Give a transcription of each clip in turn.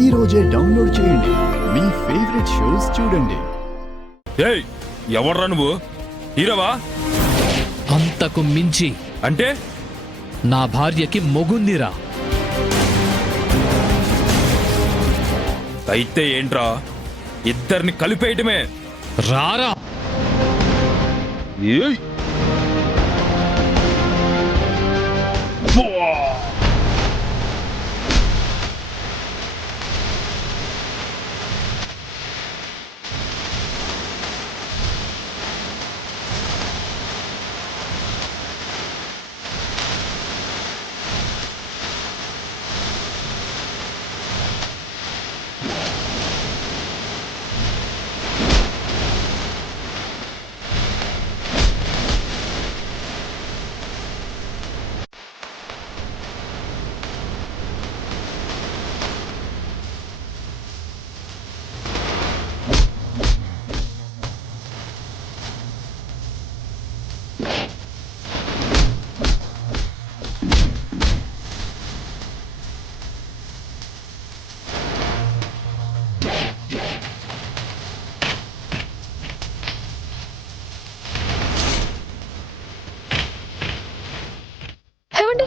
ఈ రోజే డౌన్లోడ్ చేయండి. మీ ఫేవరెట్ షోస్ చూడండి. ఏయ్, ఎవర్రా నువ్వు? హీరోవా? అంతకు మించి అంటే నా భార్యకి మొగుందిరా. అయితే ఏంట్రా, ఇద్దరిని కలిపేయటమే. రారా. ఏయ్, ఏమండి?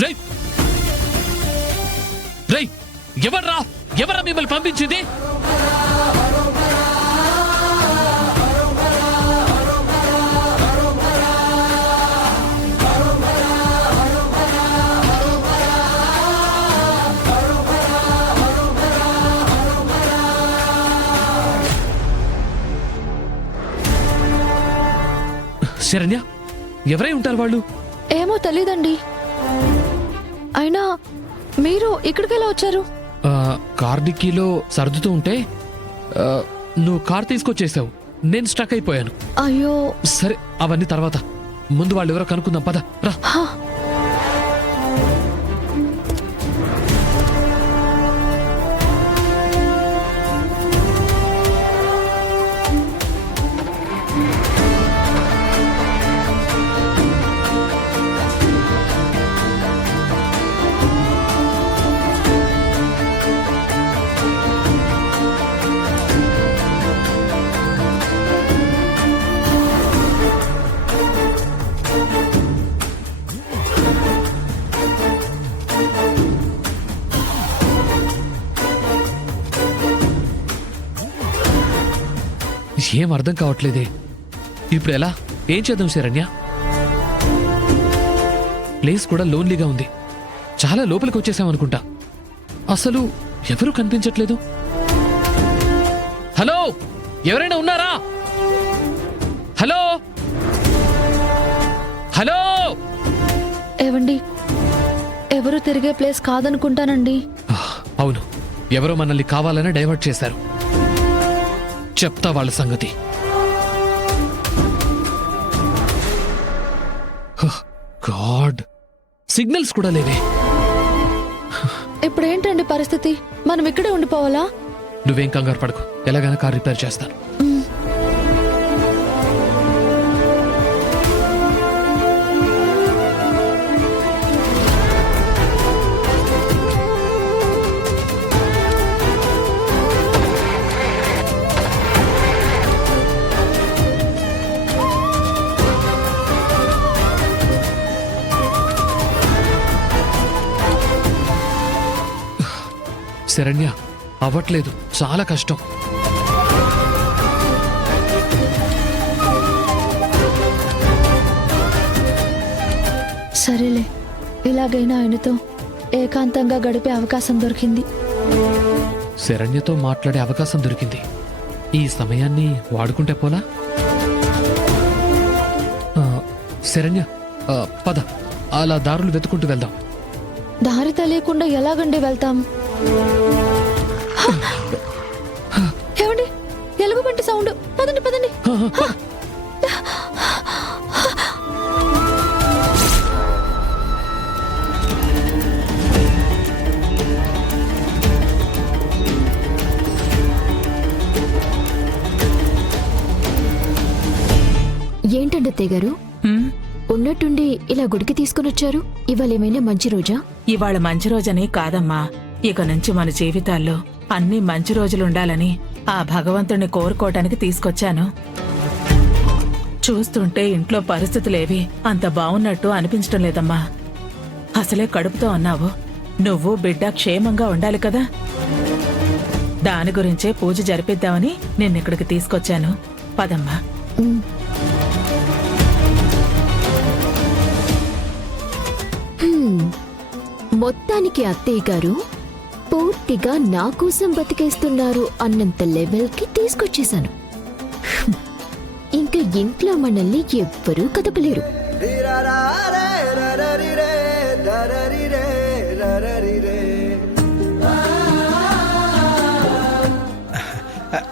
రై రై, ఎవరా మిమ్మల్ని పంపించింది? శరణ్య, ఎవరై ఉంటారు వాళ్ళు? ఏమో తెలీదండి. అయినా మీరు ఇక్కడికి ఎలా వచ్చారు? కార్ డిక్కీలో సర్దుతూ ఉంటే నువ్వు కార్ తీసుకొచ్చేసావు. నేను స్టక్ అయిపోయాను. అయ్యో. సరే, అవన్నీ తర్వాత. ముందు వాళ్ళు ఎవరో కనుక్కుందాం, పద రా. హా. ఏం అర్థం కావట్లేదే. ఇప్పుడు ఎలా? ఏం చేద్దాం శరణ్య? ప్లేస్ కూడా లోన్లీగా ఉంది. చాలా లోపలికి వచ్చేసామనుకుంటా. అసలు ఎవరూ కనిపించట్లేదు. హలో, ఎవరైనా ఉన్నారా? Hello hello. ఏవండి, ఎవరు తిరిగే ప్లేస్ కాదనుకుంటానండి. అవును, ఎవరో మనల్ని కావాలని డైవర్ట్ చేశారు. చెప్తా వాళ్ళ సంగతి. గాడ్, సిగ్నల్స్ కూడా లేవే. ఇప్పుడు ఏంటండి పరిస్థితి? మనం ఇక్కడే ఉండిపోవాలా? నువ్వేం కంగారు పడకు, ఎలాగైనా కార్ రిపేర్ చేస్తాను. శరణ్య అవ్వట్లేదు, చాలా కష్టం. సరేలే, ఇలాగైనా ఆయనతో ఏకాంతంగా గడిపే అవకాశం దొరికింది. శరణ్యతో మాట్లాడే అవకాశం దొరికింది. ఈ సమయాన్ని వాడుకుంటే పోలా? శరణ్య, పద, అలా దారులు వెతుకుంటూ వెళ్దాం. దారి తెలియకుండా ఎలాగండి వెళ్తాం? ఏమండి, ఎలుగుబంటి సౌండ్. పదండి పదండి. ఏంటండి అత్తయ్య గారు, ఉన్నట్టుండి ఇలా గుడికి తీసుకుని వచ్చారు? ఇవాళ ఏమైనా మంచి రోజా? ఇవాళ మంచి రోజని కాదమ్మా, ఇక నుంచి మన జీవితాల్లో అన్ని మంచి రోజులుండాలని ఆ భగవంతుణ్ణి కోరుకోవటానికి తీసుకొచ్చాను. చూస్తుంటే ఇంట్లో పరిస్థితులేవి అంత బావున్నట్టు అనిపించటం లేదమ్మా. అసలే కడుపుతో అన్నావు, నువ్వు బిడ్డ క్షేమంగా ఉండాలి కదా. దాని గురించే పూజ జరిపిద్దామని నిన్నిక్కడికి తీసుకొచ్చాను. పదమ్మా. మొత్తానికి అత్తయ్య గారు పూర్తిగా నా కోసం బతికేస్తున్నారు అన్నంత లెవెల్కి తీసుకొచ్చేశాను. ఇంకా ఇంట్లో మనల్ని ఎవ్వరూ కదపలేరు.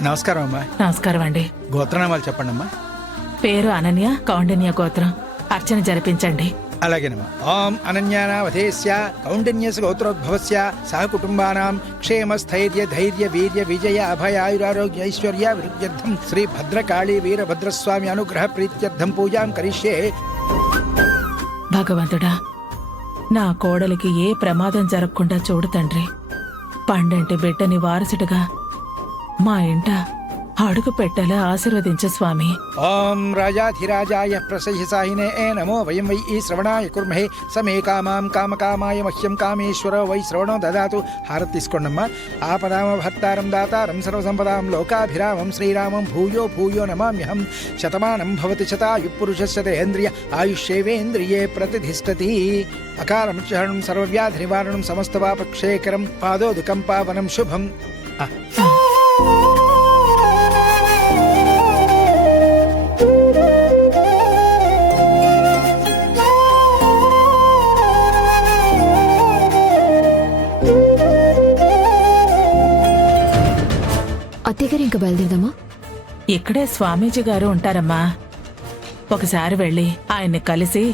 నమస్కారం అమ్మా. నమస్కారం అండి. గోత్రనామాలు చెప్పండి అమ్మా. పేరు అనన్య, కౌండిన్య గోత్రం. అర్చన జరిపించండి. అలాగేనమ్మా. ఓం అనన్యానావధేస్య కౌండిన్యస్ గోత్రోద్భవస్య సహ కుటుంబానాం క్షేమ స్థైర్య ధైర్య వీర్య విజయ అభయాయురారోగ్య ఐశ్వర్య వృద్ధ్యర్థం శ్రీ భద్రకాళీ వీరభద్రస్వామి అనుగ్రహ ప్రీత్యర్థం పూజాం కరిష్యే. భగవంతుడా, నా కోడలికి ఏ ప్రమాదం జరగకుండా చూడు తండ్రి. పండంటి బిడ్డని వారసుడుగా మా ఇంట అడుగు పెట్టేలా ఆశీర్వదించు స్వామి. ఓం రాజాధిరాజాయ ప్రసహ్యసాహినే నమో వయం వై ఈ శ్రవణాయ కుర్మహే సమే కామాం కామకామాయ మహ్యం కామేశ్వర వై శ్రవణం దదాతు. హారతి తీసుకోండమ్మా. ఆపదామ భర్తారం దాతారం సర్వసంపదాం లోకాభిరామం శ్రీరామం భూయో భూయో నమామ్యహం. శతమానం భవతి శతాయు పురుషస్యేంద్రియ ఆయుష్యేవేంద్రియే ప్రతిధిష్టతి. అకాలం చరణం సర్వవ్యాధి నివారణం సమస్త పాపక్షేకరం పాదోదుకం పావనం శుభం. అత్తయ్య గారు ఇంకా బయలుదేరదామా? ఇక్కడే స్వామీజీ గారు ఉంటారమ్మా. ఒకసారి వెళ్ళి ఆయన్ని కలిసి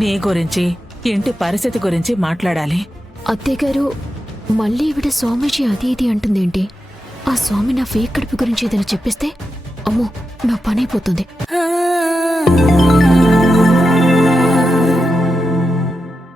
నీ గురించి, ఇంటి పరిస్థితి గురించి మాట్లాడాలి. అత్తయ్య గారు, మళ్ళీ ఈవిడ స్వామీజీ అది ఇది అంటుందేంటి? ఆ స్వామి నా ఫేక్ కడుపు గురించి ఏదైనా చెప్పిస్తే అమ్మో, నా పనైపోతుంది.